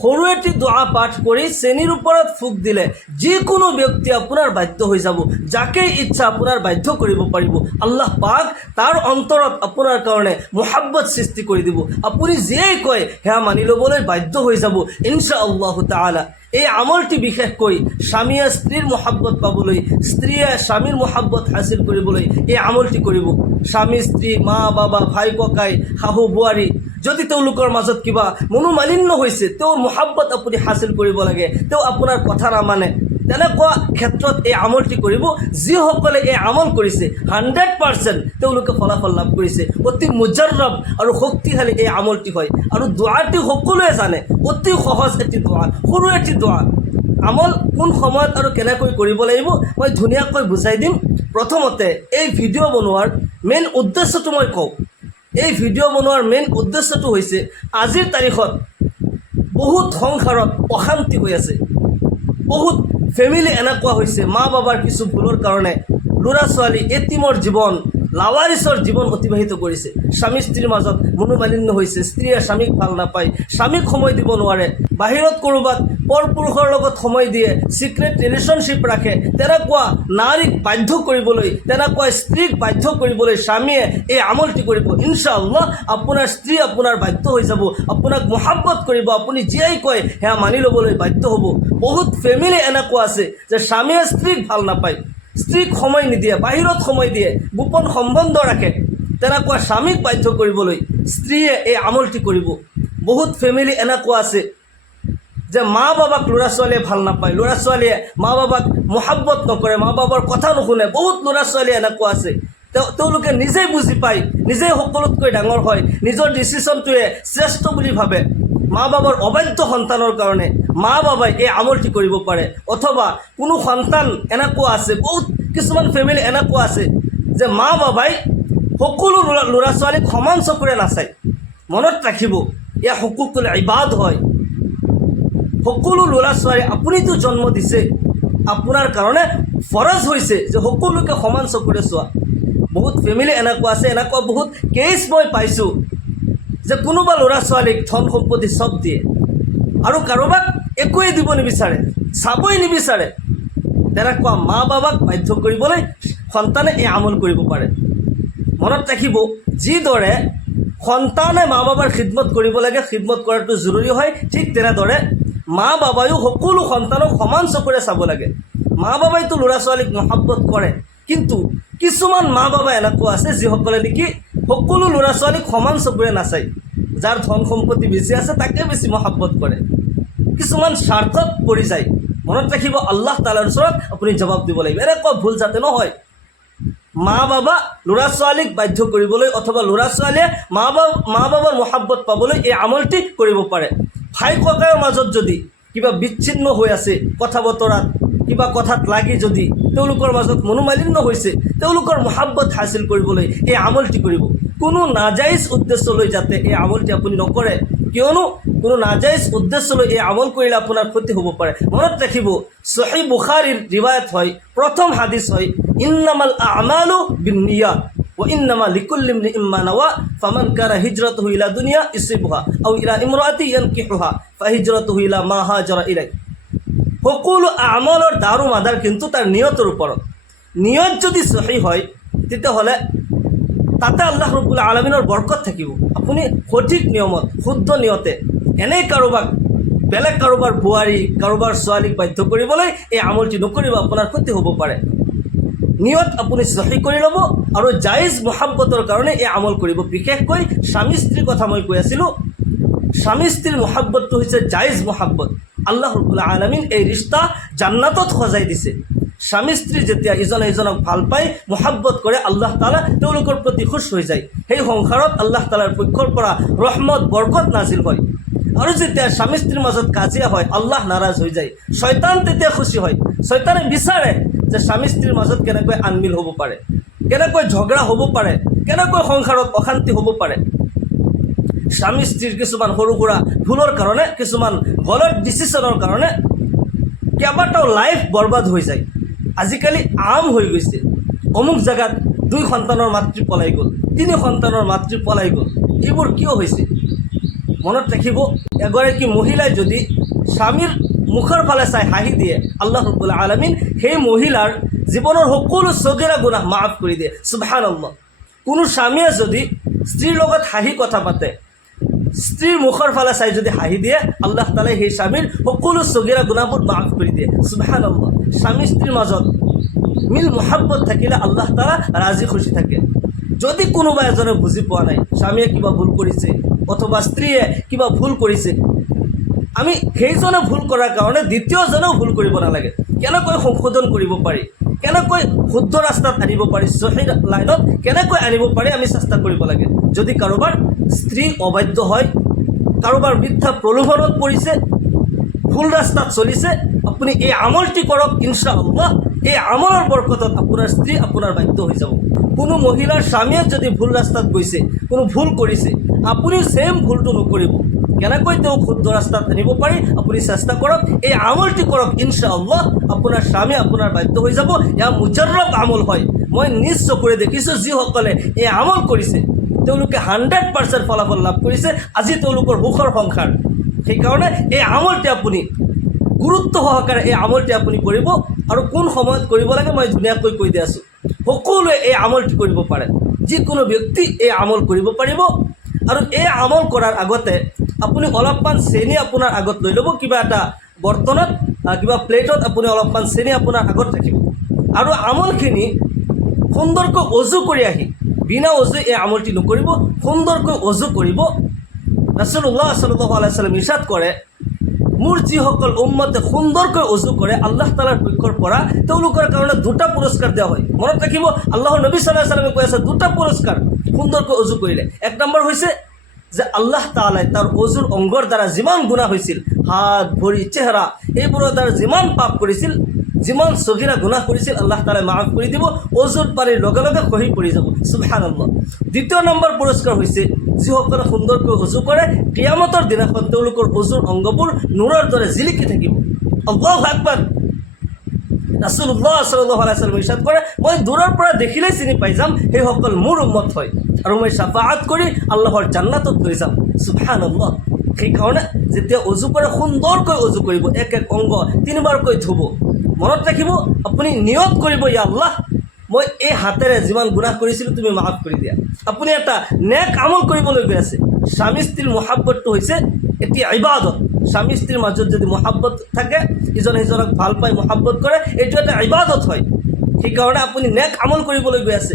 সৰু এটি দোৱা পাঠ কৰি চেনিৰ ওপৰত ফুক দিলে যিকোনো ব্যক্তি আপোনাৰ বাধ্য হৈ যাব, যাকে ইচ্ছা আপোনাৰ বাধ্য কৰিব পাৰিব। আল্লাহ পাক তাৰ অন্তৰত আপোনাৰ কাৰণে মুহাব্বত সৃষ্টি কৰি দিব। আপুনি যিয়েই কয় সেয়া মানি ল'বলৈ বাধ্য হৈ যাব ইনশাআল্লাহ তাআলা। এই আমলটি বিশেষকৈ স্বামীয়ে স্ত্ৰীৰ মহাব্বত পাবলৈ, স্ত্ৰীয়ে স্বামীৰ মহাব্বত হাসিল কৰিবলৈ এই আমলটি কৰিব। স্বামী স্ত্ৰী, মা বাবা, ভাই ককাই, শাহু বোৱাৰী, যদি তেওঁলোকৰ মাজত কিবা মনোমালিন্য হৈছে, তেওঁৰ মহাব্বত আপুনি হাসিল কৰিব লাগে, তেওঁ আপোনাৰ কথা নামানে, তেনেকুৱা ক্ষেত্ৰত এই আমলটি কৰিব। যিসকলে এই আমল কৰিছে 100% তেওঁলোকে ফলাফল লাভ কৰিছে। অতি মুজাৰ্ৰব আৰু শক্তিশালী এই আমলটি হয়। আৰু দোৱাটি সকলোৱে জানে, অতি সহজ এটি দোৱা, সৰু এটি দোৱা। আমল কোন সময়ত আৰু কেনেকৈ কৰিব লাগিব মই ধুনীয়াকৈ বুজাই দিম। প্ৰথমতে এই ভিডিঅ' বনোৱাৰ মেইন উদ্দেশ্যটো মই কওঁ। এই ভিডিঅ' বনোৱাৰ মেইন উদ্দেশ্যটো হৈছে আজিৰ তাৰিখত বহুত সংসাৰত অশান্তি হৈ আছে, বহুত ফেমিলি এনেকুৱা হৈছে মা বাবাৰ কিছু ভুলৰ কাৰণে ল'ৰা ছোৱালী এতিমৰ জীৱন, লাৱাৰিছৰ জীৱন অতিবাহিত কৰিছে। স্বামী স্ত্ৰীৰ মাজত মনোমালিন্য হৈছে, স্ত্ৰীয়ে স্বামীক ভাল নাপায়, স্বামীক সময় দিব নোৱাৰে, বাহিৰত ক'ৰবাত পৰপুৰুষৰ লগত সময় দিয়ে, চিক্ৰেট ৰিলেশ্যনশ্বিপ ৰাখে। তেনেকুৱা নাৰীক বাধ্য কৰিবলৈ, তেনেকুৱা স্ত্ৰীক বাধ্য কৰিবলৈ স্বামীয়ে এই আমলটি কৰিব। ইনশাআল্লাহ আপোনাৰ স্ত্ৰী আপোনাৰ বাধ্য হৈ যাব, আপোনাক মহাব্বত কৰিব, আপুনি যিয়েই কয় সেয়া মানি ল'বলৈ বাধ্য হ'ব। বহুত ফেমিলি এনেকুৱা আছে যে স্বামীয়ে স্ত্ৰীক ভাল নাপায়, স্ত্ৰীক সময় নিদিয়ে, বাহিৰত সময় দিয়ে, গোপন সম্বন্ধ ৰাখে। তেনেকুৱা স্বামীক বাধ্য কৰিবলৈ স্ত্ৰীয়ে এই আমলটি কৰিব। বহুত ফেমিলি এনেকুৱা আছে যে মা বাবাক ল'ৰা ছোৱালীয়ে ভাল নাপায়, ল'ৰা ছোৱালীয়ে মা বাবাক মহাব্বত নকৰে, মা বাবাৰ কথা নুশুনে। বহুত ল'ৰা ছোৱালী এনেকুৱা আছে, তেওঁলোকে নিজেই বুজি পায়, নিজেই সকলোতকৈ ডাঙৰ হয়, নিজৰ ডিচিশ্যনটোৱে শ্ৰেষ্ঠ বুলি ভাবে। মা বাবাৰ অবাধ্য সন্তানৰ কাৰণে মা বাবাই এই আমলটি কৰিব পাৰে। অথবা কোনো সন্তান এনেকুৱা আছে, বহুত কিছুমান ফেমিলি এনেকুৱা আছে যে মা বাবাই সকলো ল'ৰা ছোৱালীক সমান চকুৰে নাচায়। মনত ৰাখিব, এয়া হুকুকুল ইবাদ হয়। সকলো ল'ৰা ছোৱালী আপুনিতো জন্ম দিছে, আপোনাৰ কাৰণে ফৰজ হৈছে যে সকলোকে সমান চকুৰে চোৱা। বহুত ফেমিলি এনেকুৱা আছে, এনেকুৱা বহুত কেছ মই পাইছোঁ যে কোনোবা ল'ৰা ছোৱালীক ধন সম্পত্তি চব দিয়ে আৰু কাৰোবাক একোৱেই দিব নিবিচাৰে, চাবই নিবিচাৰে। তেনেকুৱা মা বাবাক বাধ্য কৰিবলৈ সন্তানে এই আমল কৰিব পাৰে। মনত ৰাখিব, যিদৰে সন্তানে মা বাবাৰ খিদমত কৰিব লাগে, খিদমত কৰাটো জৰুৰী হয়, ঠিক তেনেদৰে মা বাবায়ো সকলো সন্তানক সমান চকুৰে চাব লাগে। মা বাবাইতো ল'ৰা ছোৱালীক মহাব্বত কৰে, কিন্তু কিছুমান মা বাবা এনেকুৱা আছে যিসকলে নেকি সকলো ল'ৰা ছোৱালীক সমান চকুৰে নাচায়। যাৰ ধন সম্পত্তি বেছি আছে তাকে বেছি মহাব্বত কৰে, কিছুমান স্বাৰ্থত পৰি যায়। মনত ৰাখিব, আল্লাহ তাআলাৰ ওচৰত আপুনি জবাব দিব লাগিব। এনেকুৱা ভুল যাতে নহয়। মা বাবা ল'ৰা ছোৱালীক বাধ্য কৰিবলৈ অথবা ল'ৰা ছোৱালীয়ে মা বাবাৰ মহাব্বত পাবলৈ এই আমলটি কৰিব পাৰে। ভাই ককাইৰ মাজত যদি কিবা বিচ্ছিন্ন হৈ আছে, কথা বতৰাত কিবা কথাত লাগি যদি তেওঁলোকৰ মাজত মনোমালিন্য হৈছে, তেওঁলোকৰ মহাব্বত হাসিল কৰিবলৈ এই আমলটি কৰিব। কোনো নাজাইজ উদ্দেশ্য লৈ যাতে এই আমলটি আপুনি নকৰে, কিয়নো কোনো নাজাইজ উদ্দেশ্য লৈ এই আমল কৰিলে আপোনাৰ ক্ষতি হ'ব পাৰে। মনত ৰাখিব, সহিহ বুখাৰীৰ ৰিৱায়াত হয়, প্ৰথম হাদিছ হয়, ইন্নামাল আমালু বিন্নিয়াত ওয়া ইন্নামা লিকুল্লি ইমরিইন মা নাওয়া ফামান কানা হিজরাতুহু ইলা দুনিয়া ইসিবুহা আও ইলা ইমরাতি ইয়ানকিহুহা ফাহিজরাতুহু ইলা মা হাজারা ইলাই। সকলো আমলৰ দাৰু মাদাৰ কিন্তু তাৰ নিয়তৰ ওপৰত। নিয়ত যদি সহিহ হয় তেতিয়াহ'লে তাতে আল্লাহ ৰব্বুল আলামিনৰ বৰকত থাকিব। আপুনি সঠিক নিয়মত, শুদ্ধ নিয়তে এনেই কাৰোবাক, বেলেগ কাৰোবাৰ বোৱাৰী, কাৰোবাৰ ছোৱালীক বাধ্য কৰিবলৈ এই আমলটি নকৰিব, আপোনাৰ ক্ষতি হ'ব পাৰে। নিয়ত আপুনি সহিহ কৰি ল'ব আৰু জায়েজ মহাব্বতৰ কাৰণে এই আমল কৰিব। বিশেষকৈ স্বামী স্ত্ৰীৰ কথা মই কৈ আছিলোঁ। স্বামী স্ত্ৰীৰ মহাব্বতটো হৈছে জায়েজ মহাব্বত। আল্লাহ ৰব্বুল আলামিন এই ৰিষ্টা জান্নাতত সজাই দিছে। স্বামী স্ত্ৰী যেতিয়া ইজনে ইজনক ভাল পায়, মহাব্বত কৰে, আল্লাহ তাআলা তেওঁলোকৰ প্ৰতি খুশ হৈ যায়। সেই সংসাৰত আল্লাহ তাআলাৰ পক্ষৰ পৰা ৰহমত বৰকত নাজিল হয়। আৰু যেতিয়া স্বামী স্ত্ৰীৰ মাজত কাজিয়া হয়, আল্লাহ নাৰাজ হৈ যায়, শয়তান তেতিয়া খুশি হয়। শয়তানে বিচাৰে যে স্বামী স্ত্ৰীৰ মাজত কেনেকৈ আনমিল হ'ব পাৰে, কেনেকৈ ঝগড়া হ'ব পাৰে, কেনেকৈ সংসাৰত অশান্তি হ'ব পাৰে। স্বামী স্ত্ৰীৰ কিছুমান সৰু সুৰা ভুলৰ কাৰণে, কিছুমান গলত ডিচিশ্যনৰ কাৰণে কেইবাটাও লাইফ বৰবাদ হৈ যায়। আজিকালি আম হৈ গৈছে, অমুক জেগাত 2 সন্তানৰ মাতৃ পলাই গ'ল, 3 সন্তানৰ মাতৃ পলাই গ'ল। এইবোৰ কিয় হৈছে? মনত ৰাখিব, এগৰাকী মহিলাই যদি স্বামীৰ মুখৰ ফালে চাই হাঁহি দিয়ে, আল্লাহ ৰাব্বুল আলামিন সেই মহিলাৰ জীৱনৰ সকলো সগীৰা গুনাহ মাফ কৰি দিয়ে। সুবহানাল্লাহ। কোনো স্বামীয়ে যদি স্ত্ৰীৰ লগত হাঁহি কথা পাতে, স্ত্ৰীৰ মুখৰ ফালে চাই যদি হাঁহি দিয়ে, আল্লাহ তাআলাই সেই স্বামীৰ সকলো সগীৰা গুনাহবোৰ মাফ কৰি দিয়ে। সুবহানাল্লাহ। স্বামী স্ত্ৰীৰ মাজত মিল মহাব্বত থাকিলে আল্লাহ তাআলা ৰাজি খুশি থাকে। যদি কোনোবা এজনে বুজি পোৱা নাই স্বামীয়ে কিবা ভুল কৰিছে অথবা স্ত্ৰীয়ে কিবা ভুল কৰিছে, আমি সেইজনে ভুল কৰাৰ কাৰণে দ্বিতীয়জনেও ভুল কৰিব নালাগে। কেনেকৈ সংশোধন কৰিব পাৰি, কেনেকৈ শুদ্ধ ৰাস্তাত আনিব পাৰি, সহি লাইনত কেনেকৈ আনিব পাৰি, আমি চেষ্টা কৰিব লাগে। যদি কাৰোবাৰ স্ত্ৰী অবাধ্য হয়, কাৰোবাৰ মিথ্যা প্ৰলোভনত পৰিছে, ভুল ৰাস্তাত চলিছে, আপুনি এই আমলটি কৰক, ইনশাআল্লাহ এই আমলৰ বৰকতত আপোনাৰ স্ত্ৰী আপোনাৰ বাধ্য হৈ যাব। কোনো মহিলাৰ স্বামীয়ে যদি ভুল ৰাস্তাত গৈছে, কোনো ভুল কৰিছে, আপুনিও ছেম ভুলটো নকৰিব। কেনেকৈ তেওঁক শুদ্ধ ৰাস্তাত আনিব পাৰি আপুনি চেষ্টা কৰক, এই আমলটি কৰক, ইনশাআল্লাহ আপোনাৰ স্বামী আপোনাৰ বাধ্য হৈ যাব। এয়া মুজাৰৰব আমল হয়। মই নিজ চকুৰে দেখিছোঁ যিসকলে এই আমল কৰিছে তেওঁলোকে 100% ফলাফল লাভ কৰিছে। আজি তেওঁলোকৰ সুখৰ সংসাৰ। সেইকাৰণে এই আমলটি আপুনি গুৰুত্ব সহকাৰে এই আমলটি আপুনি কৰিব। আৰু কোন সময়ত কৰিব লাগে মই ধুনীয়াকৈ কৈ দি আছোঁ। সকলোৱে এই আমলটি কৰিব পাৰে, যিকোনো ব্যক্তি এই আমল কৰিব পাৰিব। আৰু এই আমল কৰাৰ আগতে আপুনি অলপমান চেনি আপোনাৰ আগত লৈ ল'ব, কিবা এটা বৰ্তনত, কিবা প্লেটত আপুনি অলপমান চেনি আপোনাৰ আগত ৰাখিব। আৰু আমলখিনি সুন্দৰকৈ অজু কৰি আহি, বিনা অজু এই আমলটি নকৰিব, সুন্দৰকৈ অজু কৰিব। ৰাসূলুল্লাহ সাল্লাল্লাহু আলাইহি ওয়াসাল্লাম ইৰশাদ কৰে, মোৰ যিসকল উম্মতে সুন্দৰকৈ অজু কৰে আল্লাহ তাআলাৰ পক্ষৰ পৰা তেওঁলোকৰ কাৰণে দুটা পুৰস্কাৰ দিয়া হয়। মনত ৰাখিব, আল্লাহৰ নবী সাল্লাল্লাহু আলাইহি ওয়াসাল্লামে কৈ আছে দুটা পুৰস্কাৰ সুন্দৰকৈ অজু কৰিলে। এক নম্বৰ হৈছে যে আল্লাহ তাআলাই তাৰ অজুৰ অংগৰ দ্বাৰা যিমান গুনাহ হৈছিল, হাত ভৰি চেহেৰা এইবোৰৰ দ্বাৰা যিমান পাপ কৰিছিল, যিমান সগীৰা গুনাহ কৰিছিল, আল্লাহ তাআলাই মাফ কৰি দিব। অজুৰ পানীৰ লগে লগে খহি পৰি যাব। সুবহানাল্লাহ। দ্বিতীয় নম্বৰ পুৰস্কাৰ হৈছে যিসকলে সুন্দৰকৈ অজু কৰে কিয়ামতৰ দিনাখন তেওঁলোকৰ অজুৰ অংগবোৰ নূৰৰ দৰে জিলিকি থাকিব। আল্লাহু আকবাৰ। ৰাসূলুল্লাহ সাল্লাল্লাহু আলাইহি ওয়াসাল্লাম ইৰশাদ কৰে, মই দূৰৰ পৰা দেখিলেই চিনি পাই যাম সেইসকল মোৰ উম্মত হয়, আৰু মই শাফাআত কৰি আল্লাহৰ জান্নাতত লৈ যাম। সুবহানাল্লাহ। সেইকাৰণে যেতিয়া অজু কৰে সুন্দৰকৈ অজু কৰিব, এক এক অংগ 3বাৰকৈ ধুব। মনত ৰাখিব, আপুনি নিয়ত কৰিব, ইয়া আল্লাহ মই এই হাতেৰে যিমান গুনাহ কৰিছিলোঁ তুমি মাফ কৰি দিয়া। আপুনি এটা নেক আমল কৰিবলৈ গৈ আছে। স্বামী স্ত্ৰীৰ মহাব্বতটো হৈছে এটি ইবাদত। স্বামী স্ত্ৰীৰ মাজত যদি মহাব্বত থাকে, ইজনে সিজনক ভাল পাই মহাব্বত কৰে, এইটো এটা ইবাদত হয়। সেইকাৰণে আপুনি নেক আমল কৰিবলৈ গৈ আছে,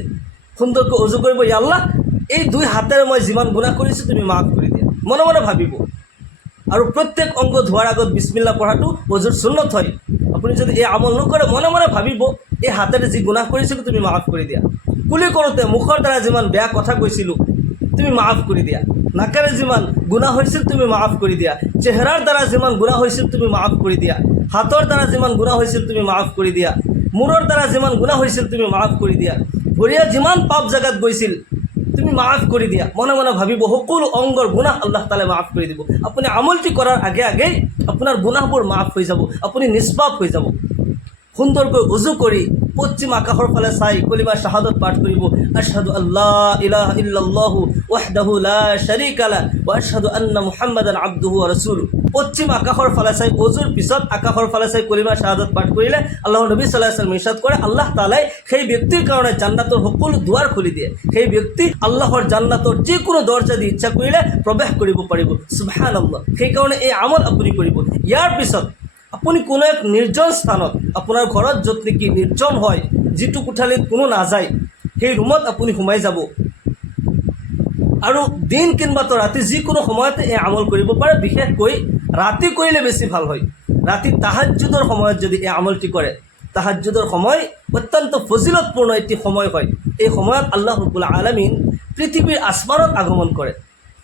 সুন্দৰকৈ অজু কৰিব, ইয়া আল্লাহ এই দুই হাতেৰে মই যিমান গুনাহ কৰিছোঁ তুমি মাফ কৰি দিয়া। মনে মনে ভাবিব। আৰু প্ৰত্যেক অংগ ধোৱাৰ আগত বিছমিল্লাহ পঢ়াটো অজুৰ সুন্নত হয়। আপুনি যদি এই আমল নকৰে মনে মনে ভাবিব এই হাতেৰে যি গুনাহ কৰিছিলোঁ তুমি মাফ কৰি দিয়া। কুলি কৰোঁতে মুখৰ দ্বাৰা যিমান বেয়া কথা কৈছিলোঁ তুমি মাফ কৰি দিয়া। নাকেৰে যিমান গুনাহ হৈছিল তুমি মাফ কৰি দিয়া। চেহেৰাৰ দ্বাৰা যিমান গুনাহ হৈছিল তুমি মাফ কৰি দিয়া। হাতৰ দ্বাৰা যিমান গুনাহ হৈছিল তুমি মাফ কৰি দিয়া। মূৰৰ দ্বাৰা যিমান গুনাহ হৈছিল তুমি মাফ কৰি দিয়া। ভৰিয়ে যিমান পাপ জেগাত গৈছিল তুমি মাফ কৰি দিয়া। মনে মনে ভাবিব সকলো অংগৰ গুনাহ আল্লাহ তাআলাই মাফ কৰি দিব। আপুনি আমলটি কৰাৰ আগে আগেই আপোনাৰ গুনাহবোৰ মাফ হৈ যাব, আপুনি নিষ্পাপ হৈ যাব। সুন্দৰকৈ উজু কৰি পশ্চিম আকাশৰ ফালে চাই কলিমা শাহাদত পাঠ কৰিব, আশহাদু আল্লা ইলাহা ইল্লাল্লাহু ওয়াহদাহু লা শাৰীকা লাহু ওয়া আশহাদু আন্না মুহাম্মাদান আবদুহু ওয়া ৰাসূলুহু। পশ্চিম আকাশৰ ফালে চাই অজুৰ পিছত আকাশৰ ফালে চাই কলিমা শাহাদত পাঠ কৰিলে আল্লাহৰ নবী সাল্লাল্লাহু আলাইহি ওয়াসাল্লাম ইৰশাদ কৰে, আল্লাহ তাআলাই সেই ব্যক্তিৰ কাৰণে জান্নাতৰ সকলো দুৱাৰ খুলি দিয়ে। সেই ব্যক্তি আল্লাহৰ জান্নাতৰ যিকোনো দৰজা দি ইচ্ছা কৰিলে প্ৰৱেশ কৰিব পাৰিব। সুবহানাল্লাহ। সেইকাৰণে এই আমল আপুনি কৰিব। ইয়াৰ পিছত আপুনি কোনো এক নিৰ্জন স্থানত, আপোনাৰ ঘৰত য'ত নেকি নিৰ্জন হয়, যিটো কোঠালিত কোনো নাযায়, সেই ৰুমত আপুনি সোমাই যাব। আৰু দিন কিংবাতো ৰাতি যিকোনো সময়তে এই আমল কৰিব পাৰে। বিশেষকৈ ৰাতি কৰিলে বেছি ভাল হয়। ৰাতি তাহাজ্জুদৰ সময়ত যদি এই আমলটি কৰে, তাহাজ্জুদৰ সময় অত্যন্ত ফজিলতপূৰ্ণ এটি সময় হয়। এই সময়ত আল্লাহ ৰাব্বুল আলামিন পৃথিৱীৰ আসমানত আগমন কৰে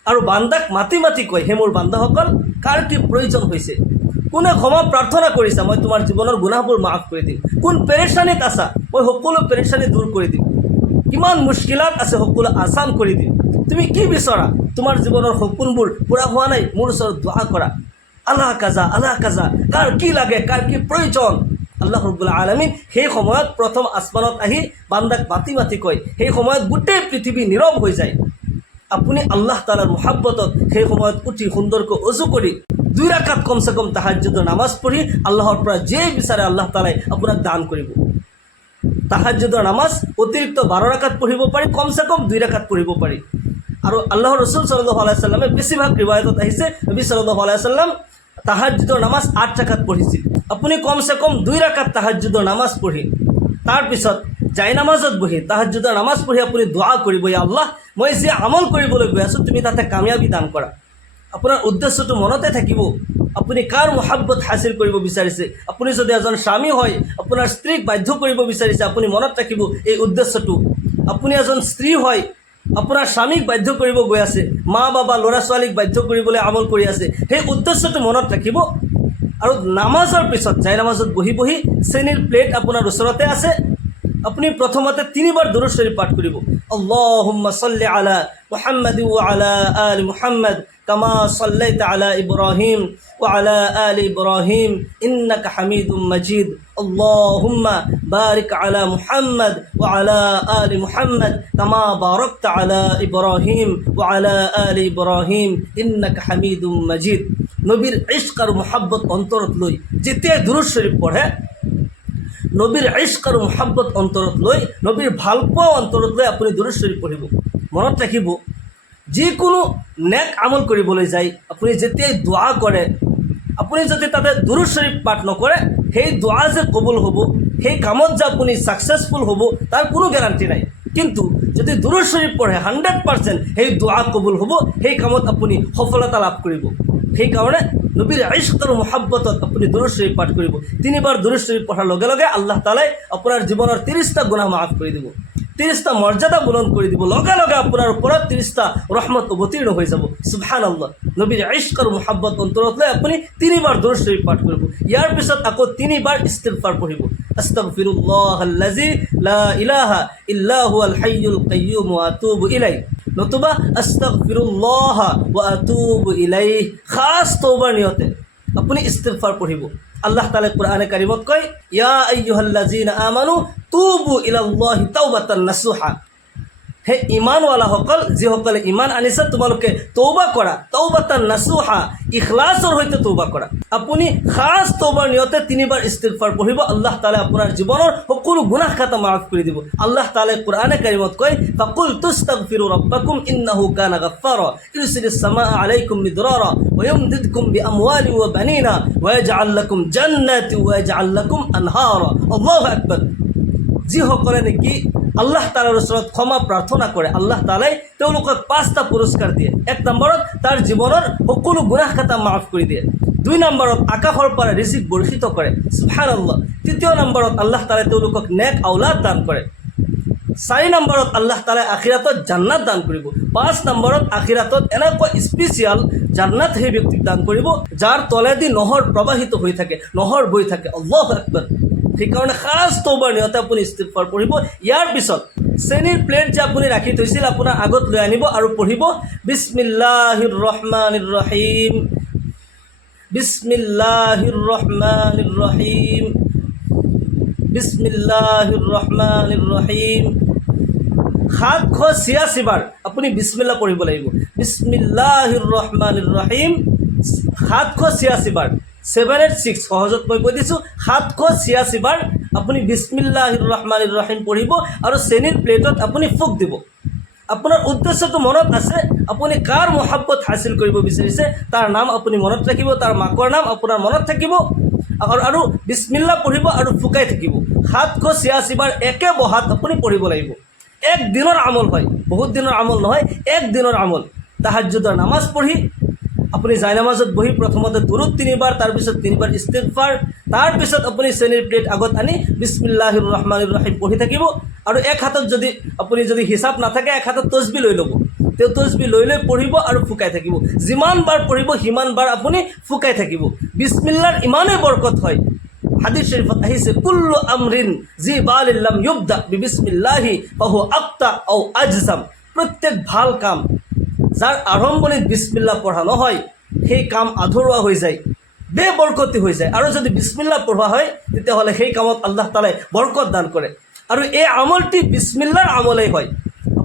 আৰু বান্দাক মাতি মাতি কয়, হে মোৰ বান্দাসকল, কাৰ কি প্ৰয়োজন হৈছে, কোনে ক্ষমা প্ৰাৰ্থনা কৰিছা, মই তোমাৰ জীৱনৰ গুনাহবোৰ মাফ কৰি দিম। কোন পেৰেচানীত আছা, মই সকলো পেৰেচানী দূৰ কৰি দিম। কিমান মুস্কিলাত আছে সকলো আসান কৰি দিম। তুমি কি বিচৰা, তোমাৰ জীৱনৰ সপোনবোৰ পূৰা হোৱা নাই, মোৰ ওচৰত দোৱা কৰা। আল্লাহ কাজা, কাৰ কি লাগে, কাৰ কি প্ৰয়োজন। আল্লাহ ৰাব্বুল আলামিন সেই সময়ত প্ৰথম আসমানত আহি বান্দাক মাতি মাতি কয়। সেই সময়ত গোটেই পৃথিৱী নীৰৱ হৈ যায়। আপুনি আল্লাহ তাআলাৰ মুহাব্বতত সেই সময়ত উঠি সুন্দৰকৈ অজু কৰি 2 ৰাকাত কমচে কম তাহাজ্জুদৰ নামাজ পঢ়ি আল্লাহৰ পৰা যে বিচাৰে আল্লাহ তাআলাই আপোনাক দান কৰিব। তাহাজ্জুদৰ নামাজ অতিৰিক্ত 12 ৰাকাত পঢ়িব পাৰি, কমচে কম 2 ৰাকাত পঢ়িব পাৰি। আৰু আল্লাহৰ ৰাসূল সাল্লাল্লাহু আলাইহি সাল্লামে বেছিভাগ ৰিৱায়াতত আহিছে নবী সাল্লাল্লাহু আলাইহি সাল্লাম তাহাজ্জুদৰ নামাজ 8 ৰাকাত পঢ়িছিল। আপুনি কমচে কম 2 ৰাকাত তাহাজ্জুদৰ নামাজ পঢ়ি তাৰপিছত জাই নামাজত বহি তাহাজ্জুদৰ নামাজ পঢ়ি আপুনি দোয়া কৰিব, ইয়া আল্লাহ মই যে আমল কৰিবলৈ গৈ আছোঁ তুমি তাতে কামিয়াবি দান কৰা। আপোনাৰ উদ্দেশ্যটো মনতে থাকিব, আপুনি কাৰ মুহাব্বত হাসিল কৰিব বিচাৰিছে। আপুনি যদি এজন স্বামী হয় আপোনাৰ স্ত্ৰীক বাধ্য কৰিব বিচাৰিছে, আপুনি মনত ৰাখিব এই উদ্দেশ্যটো। আপুনি এজন স্ত্ৰী হয় আপোনাৰ স্বামীক বাধ্য কৰিব গৈ আছে, মা বাবা ল'ৰা ছোৱালীক বাধ্য কৰিবলৈ আমল কৰি আছে, সেই উদ্দেশ্যটো মনত ৰাখিব। আৰু নামাজৰ পিছত জাই নামাজত বহি বহি চেনীৰ প্লেট আপোনাৰ ওচৰতে আছে, আপনি প্রথমতে 3 বার দুরূদ শরীফ পাঠ করিব। আল্লাহুম্মা সাল্লি আলা মুহাম্মাদি ওয়া আলা আলি মুহাম্মাদ কামা সাল্লাইতা আলা ইব্রাহিম ওয়া আলা আলি ইব্রাহিম ইন্নাকা হামিদুম মাজিদ। আল্লাহুম্মা বারিক আলা মুহাম্মাদ ওয়া আলা আলি মুহাম্মাদ কামা বারাকতা আলা ইব্রাহিম ওয়া আলা আলি ইব্রাহিম ইন্নাকা হামিদুম মাজিদ। নবীর ইশক আর মুহাব্বত অন্তরত লই যেতে দুরূদ শরীফ পড়ে, নবীর ইশক আর মুহাব্বত অন্তরত লৈ, নবীর ভালপোৱা অন্তৰত লৈ আপুনি দুৰূদ শৰীফ পঢ়িব। মনত ৰাখিব যিকোনো নেক আমল কৰিবলৈ যায় আপুনি যেতিয়াই দোয়া কৰে, আপুনি যদি তাতে দুৰূদ শৰীফ পাঠ নকৰে সেই দোয়া যে কবুল হ'ব, সেই কামত যে আপুনি সাকসেসফুল হ'ব তাৰ কোনো গ্যাৰাণ্টি নাই। কিন্তু যদি দুরূদ শরীফ পঢ়ে 100% সেই দোয়া কবুল হ'ব, সেই কামত আপুনি সফলতা লাভ কৰিব। সেইকাৰণে নবীৰ ইশক আৰ মুহাব্বতত আপুনি দুৰূদ শৰীফ পাঠ কৰিব। 3 বাৰ দুৰূদ শৰীফ পঢ়াৰ লগে লগে আল্লাহ তাআলাই আপোনাৰ জীৱনৰ 30টা গুনাহ মাফ কৰি দিব, 30টা মৰ্যাদা বুলন্দ কৰি দিব, লগে লগে আপোনাৰ ওপৰত 30টা ৰহমত অৱতীৰ্ণ হৈ যাব। সুবহানাল্লাহ। নবীৰ ইশক আৰ মুহাব্বত অন্তৰত লৈ আপুনি 3 বাৰ দুৰূদ শৰীফ পাঠ কৰিব। ইয়াৰ পিছত আকৌ 3 বাৰ ইস্তিগফাৰ পঢ়িব। আস্তাগফিরুল্লাহাল্লাযী লা ইলাহা ইল্লা হুয়াল হাইয়ুল কাইয়্যুম ওয়া আতুবু ইলাইহি, নতুবা আস্তাগফিরুল্লাহ ওয়া আতুবু ইলাইহি। খাস তওবার নিয়তে আপুনি ইস্তিগফার পঢ়িব। আল্লাহ তাআলা কোরআনে কারিমত কয়, ইয়া আইয়ুহাল্লাযীনা আমানু তুবু ইলাল্লাহি তাওবাতান নাসুহা। হে ইমানওয়ালাসকল, যিসকলে ইমান আনিছে তোমালোকে তওবা কৰা, তাওবাতান নাসুহা, ইখলাসৰ সৈতে তওবা কৰা। আপুনি খাস তওবাৰ নিয়তে 3 বাৰ ইস্তিগফাৰ পঢ়িব, আল্লাহ তাআলা আপোনাৰ জীৱনৰ সকলো গুনাহ খাতা মাফ কৰি দিব। আল্লাহ তাআলা কোরআনে কারিমত কয়, ফাকুল তুস্তাগফিরু রাব্বাকুম ইন্নাহু কানা গাফফারা ইউরসিলিস সামাআ আলাইকুম মিদরারা ওয়া ইউমদিদকুম বিআমওয়ালিন ওয়া বানিনা ওয়া ইয়াজআল লাকুম জান্নাতি ওয়া ইয়াজআল লাকুম আনহারা। আল্লাহু আকবার। যিসকলে নেকি আল্লাহ তাআলাৰ ওচৰত ক্ষমা প্ৰাৰ্থনা কৰে, আল্লাহ তাআলাই তেওঁলোকক 5টা পুৰস্কাৰ দিয়ে। 1 নম্বৰত তাৰ জীৱনৰ সকলো গুনাহ খাতা মাফ কৰি দিয়ে। 2 নম্বৰত আকাশৰ পৰা ৰিজিক বৰ্ষিত কৰে। সুবহানাল্লাহ। 3 নম্বৰত আল্লাহ তাআলাই তেওঁলোকক নেক আওলাদ দান কৰে। 4 নম্বৰত আল্লাহ তাআলাই আখিৰাতত জান্নাত দান কৰিব। 5 নম্বৰত আখিৰাতত এনেকুৱা স্পেচিয়েল জান্নাত সেই ব্যক্তিক দান কৰিব যাৰ তলেদি নহৰ প্ৰবাহিত হৈ থাকে, নহৰ বৈ থাকে। আল্লাহু আকবাৰ। সেইকাৰণে খাস তওবাৰ নিয়তে আপুনি ইস্তিগফাৰ পঢ়িব। ইয়াৰ পিছত চেনীৰ প্লেট যে আপুনি ৰাখি থৈছিল আপোনাৰ আগত লৈ আনিব আৰু পঢ়িব, বিসমিল্লাহিৰ ৰহমানিৰ ৰহিম, বিসমিল্লাহিৰ ৰহমানিৰ ৰহিম, বিসমিল্লাহিৰ ৰহমানিৰ ৰহিম। 786 বাৰ আপুনি বিসমিল্লাহ পঢ়িব লাগিব। বিসমিল্লাহিৰ ৰহমানিৰ ৰহিম 786 বাৰ। 786 সহজত মই কৈ দিছোঁ, 786 বাৰ আপুনি বিসমিল্লাহিৰ ৰহমানিৰ ৰহিম পঢ়িব আৰু চেনীৰ প্লেটত আপুনি ফুক দিব। আপোনাৰ উদ্দেশ্যটো মনত আছে, আপুনি কাৰ মুহাব্বত হাসিল কৰিব বিচাৰিছে তাৰ নাম আপুনি মনত ৰাখিব, তাৰ মাকৰ নাম আপোনাৰ মনত থাকিব আৰু বিসমিল্লাহ পঢ়িব আৰু ফুকাই থাকিব। 786 বাৰ একে বহাত আপুনি পঢ়িব লাগিব। 1 দিনৰ আমল হয়, বহুত দিনৰ আমল নহয়, 1 দিনৰ আমল। তাহাজ্জুদৰ নামাজ পঢ়ি আপুনি জাই নামাজত বহি প্ৰথমতে দুৰূদ 3 বাৰ, তাৰপিছত 3 বাৰ ইস্তিগফাৰ, তাৰপিছত আপুনি চেনীৰ প্লেট আগত আনি বিসমিল্লাহিৰ ৰহমানিৰ ৰহিম পঢ়ি থাকিব। আৰু এক হাতত যদি আপুনি যদি হিচাপ নাথাকে এক হাতত তসবিহ লৈ ল'ব, তেওঁ তসবিহ লৈ লৈ পঢ়িব আৰু ফুকাই থাকিব। যিমান বাৰ পঢ়িব সিমান বাৰ আপুনি ফুকাই থাকিব। বিসমিল্লাহৰ ইমানেই বৰকত হয়, হাদিস শরীফত আহিছে, কুল্লু আমরিন জি বালিল লাম ইউবদা বিবিসমিল্লাহি ফাহু আক্তা আও আজজাম। প্রত্যেক ভাল কাম যাৰ আৰম্ভণিত বিসমিল্লাহ পঢ়া নহয় সেই কাম আধৰুৱা হৈ যায়, বেবৰকতি হৈ যায়। আৰু যদি বিসমিল্লাহ পঢ়া হয় তেতিয়াহ'লে সেই কামত আল্লাহ তাআলাই বৰকত দান কৰে। আৰু এই আমলটি বিসমিল্লাহৰ আমলেই হয়।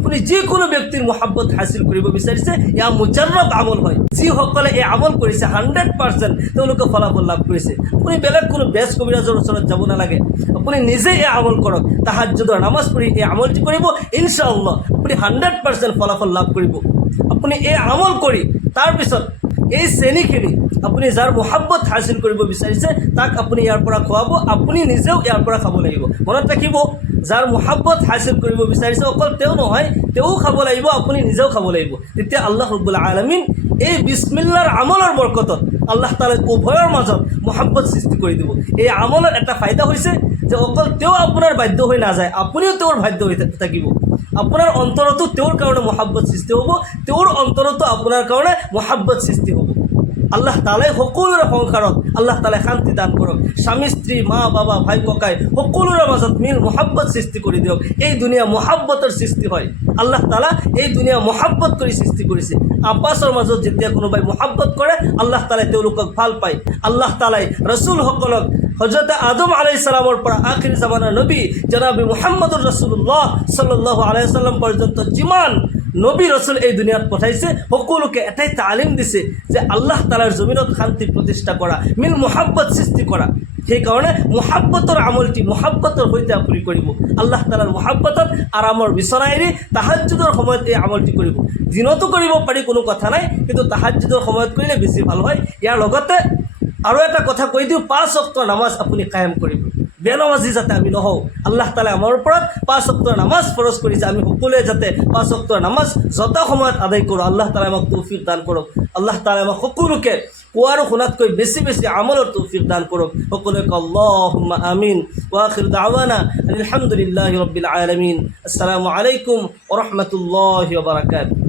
আপুনি যিকোনো ব্যক্তিৰ মহাব্বত হাসিল কৰিব বিচাৰিছে এয়া মুজাৰৰব আমল হয়। যিসকলে এই আমল কৰিছে 100% তেওঁলোকে ফলাফল লাভ কৰিছে। আপুনি বেলেগ কোনো বেজ কবিৰাজৰ ওচৰত যাব নালাগে, আপুনি নিজে এই আমল কৰক, তাহাজ্জুদৰ নামাজ পঢ়ি এই আমলটি কৰিব, ইনশাআল্লাহ আপুনি 100% ফলাফল লাভ কৰিব। আপুনি এই আমল কৰি তাৰপিছত এই শ্ৰেণীখিনি আপুনি যাৰ মহাব্বত হাসিল কৰিব বিচাৰিছে তাক আপুনি ইয়াৰ পৰা খুৱাব, আপুনি নিজেও ইয়াৰ পৰা খাব লাগিব। মনত ৰাখিব, যাৰ মহাব্বত হাসিল কৰিব বিচাৰিছে অকল তেওঁ নহয়, তেওঁ খাব লাগিব, আপুনি নিজেও খাব লাগিব। তেতিয়া আল্লাহ ৰব্বুল আলামিন এই বিছমিল্লাৰ আমলৰ বৰকতত আল্লাহ তাআলা উভয়ৰ মাজত মহাব্বত সৃষ্টি কৰি দিব। এই আমলৰ এটা ফায়দা হৈছে যে অকল তেওঁ আপোনাৰ বাধ্য হৈ নাযায়, আপুনিও তেওঁৰ বাধ্য হৈ থাকিব। আপোনাৰ অন্তৰতো তেওঁৰ কাৰণে মহাব্বত সৃষ্টি হ'ব, তেওঁৰ অন্তৰতো আপোনাৰ কাৰণে মহাব্বত সৃষ্টি হ'ব। আল্লাহ তাআলাই সকলোৰে সংসাৰত আল্লাহ তাআলাই শান্তি দান কৰক। স্বামী স্ত্ৰী, মা বাবা, ভাই ককাই সকলোৰে মাজত মিল মহাব্বত সৃষ্টি কৰি দিয়ক। এই দুনিয়া মহাব্বতৰ সৃষ্টি হয়। আল্লাহ তাআলা এই দুনিয়া মহাব্বত কৰি সৃষ্টি কৰিছে। আপাছৰ মাজত যেতিয়া কোনোবাই মহাব্বত কৰে আল্লাহ তাআলাই তেওঁলোকক ভাল পায়। আল্লাহ তাআলাই ৰসুলসকলক হযৰত আদম আলাইহিস সালামৰ পৰা আখিৰ জামানাৰ নবী জনাব মুহাম্মদুৰ ৰাসূলুল্লাহ সাল্লাল্লাহু আলাইহি ওয়াসাল্লাম পৰ্যন্ত যিমান নবী ৰসুল এই দুনিয়াত পঠাইছে সকলোকে এটাই তালিম দিছে যে আল্লাহ তাআলাৰ জমিনত শান্তি প্ৰতিষ্ঠা কৰা, মিল মহাব্বত সৃষ্টি কৰা। সেইকাৰণে মহাব্বতৰ আমলটি মহাব্বতৰ সৈতে আপুনি কৰিব। আল্লাহ তাআলাৰ মহাব্বতত আৰামৰ বিচনা এৰি তাহাজ্জুদৰ সময়ত এই আমলটি কৰিব। দিনতো কৰিব পাৰি, কোনো কথা নাই, কিন্তু তাহাজ্জুদৰ সময়ত কৰিলে বেছি ভাল হয়। ইয়াৰ লগতে আৰু এটা কথা কৈ দিওঁ, 5 ওয়াক্ত নামাজ আপুনি কায়েম কৰিব। বেনামাজি যাতে আমি নহওঁ। আল্লাহ তাআলাই আমাৰ ওপৰত 5 ওয়াক্তৰ নামাজ ফৰজ কৰিছে, আমি সকলোৱে যাতে 5 ওয়াক্তৰ নামাজ যথা সময়ত আদায় কৰোঁ। আল্লাহ তাআলাই আমাক তৌফিক দান কৰক। আল্লাহ তাআলাই আমাক সকলোকে কোৱা আৰু শুনাতকৈ বেছি বেছি আমলৰ তৌফিক দান কৰক। সকলোকে আল্লাহুম্মা আমিন। ওয়া আখিৰ দাওয়ানা আলহামদুলিল্লাহি ৰাব্বিল আলামিন। আসসালামু আলাইকুম ওয়া ৰাহমাতুল্লাহি ওয়া বাৰাকাতুহু।